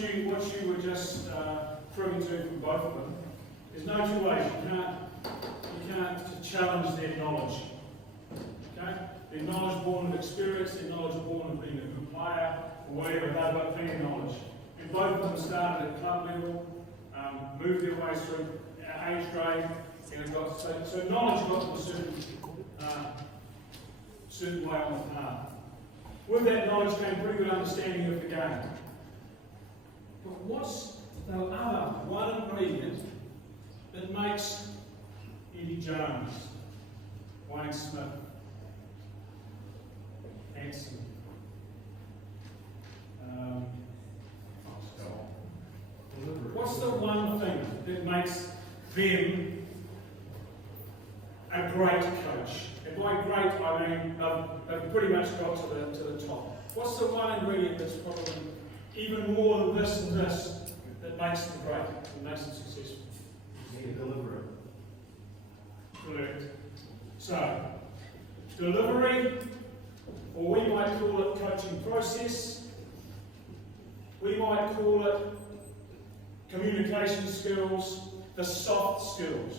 what you were just proving to from both of them, there's no two ways. You can't challenge their knowledge. Okay? Their knowledge born of experience, their knowledge born of being a good player, or whatever, they've got plenty of knowledge. And both of them started at club level, moved their way through age grade, and have got so knowledge got to a certain way on the path. With that knowledge came pretty good understanding of the game. But what's the other one ingredient that makes Eddie Jones, Wayne Smith, Hanson, what's the one thing that makes them a great coach? And by great, I mean they've pretty much got to the top. What's the one ingredient that's probably even more than this and this that makes them great, that makes them successful? Delivery. Correct. So, delivery, or we might call it coaching process, we might call it communication skills, the soft skills.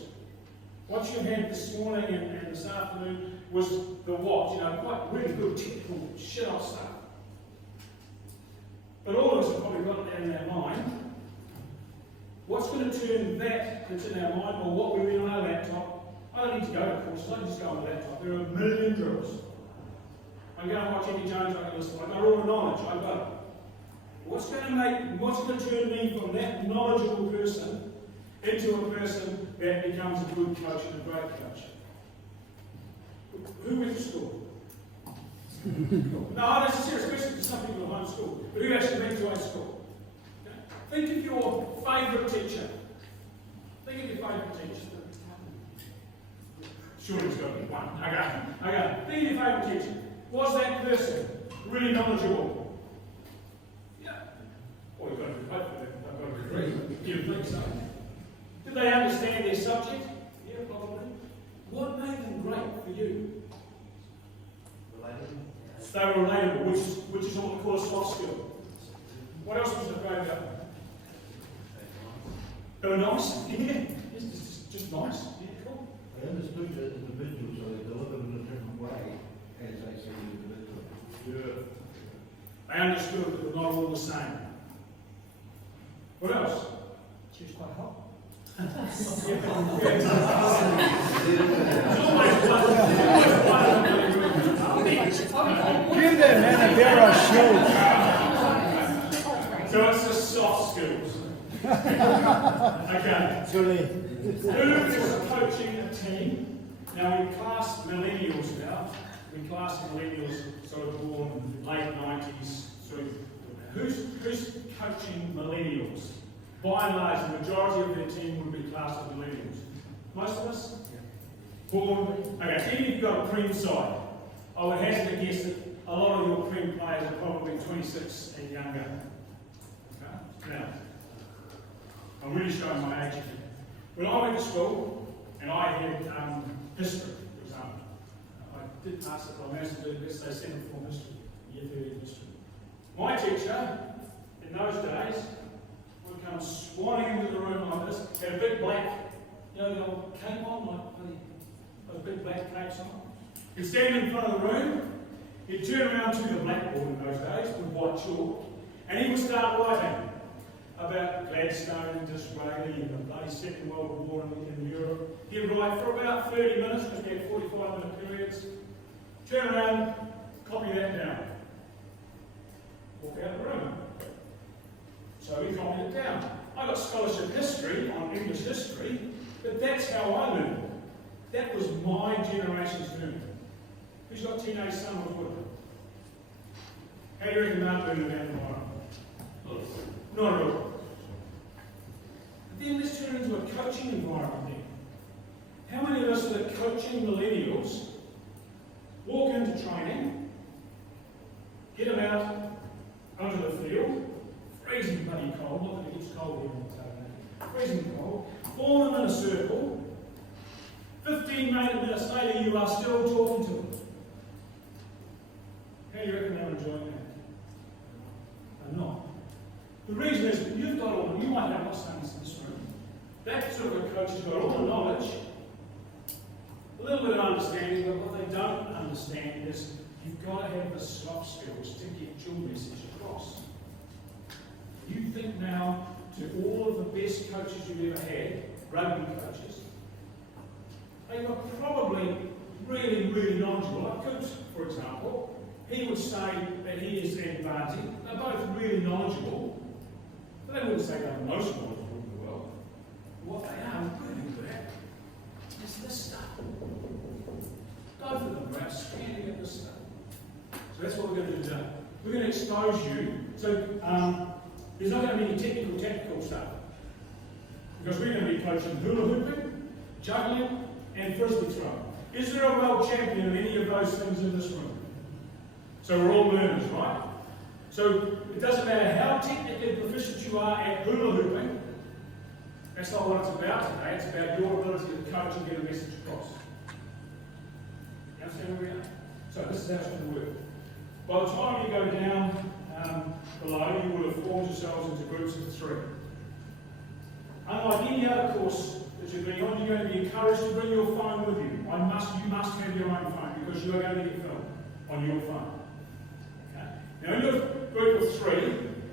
What you had this morning and this afternoon was the what, quite really good technical shit off stuff. But all of us have probably got that in our mind. What's going to turn that that's in our mind, or what we read on our laptop? I don't need to go to courses, I can just go on the laptop. There are a million drills. I can go and watch Eddie Jones, I can listen. I've got all the knowledge, I've got it. What's going to turn me from that knowledgeable person into a person that becomes a good coach and a great coach? Who went to school? No, that's a serious question for some people at home school. But who actually went to a school? Okay. Think of your favourite teacher. Think of your favourite teacher. Surely it's got to be one. Okay. Think of your favourite teacher. Was that person really knowledgeable? Yeah. Or you've got to be both of them. I've got to agree. You think so? Did they understand their subject? Yeah, probably. What made them great for you? They were relatable, which is what we call a soft skill. What else was it great about them? They were nice. Yeah. Just nice. Yeah, cool. They understood the individual, so they delivered in a different way as they see the individual. Yeah. They understood that we're not all the same. What else? She was quite hot. Give that man a pair of shoes. So it's the soft skills. Okay. Who is coaching a team? Now we class millennials now. We class millennials sort of born late 90s. Who's coaching millennials? By and large, the majority of their team would be classed as millennials. Most of us? Yeah. Born. Okay, even if you've got a cream side, I would hazard a guess that a lot of your cream players are probably 26 and younger. Okay? Now, I'm really showing my age here. When I went to school, and I had history, for example, I did pass it, I managed to do this, they sent it for history, year 30 history. My teacher, in those days, would come swanning into the room like this, had a big black, the old cape on, like those big black capes on. He'd stand in front of the room, he'd turn around to the blackboard in those days with white chalk, and he would start writing about Gladstone, Disraeli, and the bloody Second World War in Europe. He'd write for about 30 minutes, because we had 45-minute periods, turn around, copy that down, walk out of the room. So we copied it down. I got scholarship history on English history, but that's how I learned it. That was my generation's learning. Who's got teenage sons with them? How do you reckon they're learning about the environment? Not at all. But then let's turn into a coaching environment then. How many of us that are coaching millennials walk into training, get them out onto the field, freezing bloody cold, not that it gets cold here in Otago, freezing cold, form them in a circle, 15 minutes later you are still talking to them. How do you reckon they're enjoying that? They're not. The reason is that you've got all, you might have lots of things in this room. That sort of a coach has got all the knowledge, a little bit of understanding, but what they don't understand is you've got to have the soft skills to get your message across. You think now to all of the best coaches you've ever had, rugby coaches, they were probably really, really knowledgeable. Like Coops, for example, he would say that he is and Barnsley, they're both really knowledgeable, but they wouldn't say they're the most knowledgeable in the world. What they are really good at is this stuff. Both of them are outstanding at this stuff. So that's what we're going to do today. We're going to expose you. So there's not going to be any technical stuff. Because we're going to be coaching hula hooping, juggling, and frisbee throwing. Is there a world champion in any of those things in this room? So we're all learners, right? So it doesn't matter how technically proficient you are at hula hooping, that's not what it's about today. It's about your ability to coach and get a message across. You understand where we are? So this is how it's going to work. By the time you go down below, you will have formed yourselves into groups of 3. Unlike any other course that you're going on, you're going to be encouraged to bring your phone with you. You must have your own phone because you are going to get filmed on your phone. Okay? Now in your group of 3,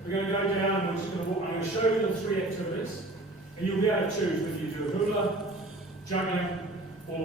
we're going to go down and we're just going to walk. I'm going to show you the 3 activities, and you'll be able to choose whether you do hula, juggling, or